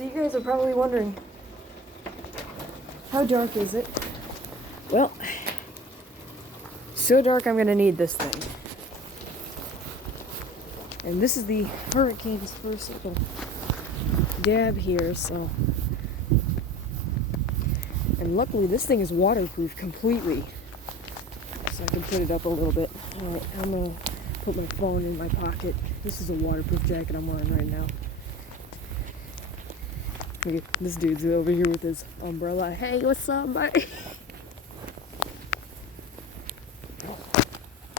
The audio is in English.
So you guys are probably wondering, how dark is it? Well, so dark I'm gonna need this thing. And this is the hurricane's first little dab here, so. And luckily this thing is waterproof completely. So I can put it up a little bit. Alright, I'm gonna put my phone in my pocket. This is a waterproof jacket I'm wearing right now. Look at this dude's over here with his umbrella. Hey, what's up, buddy?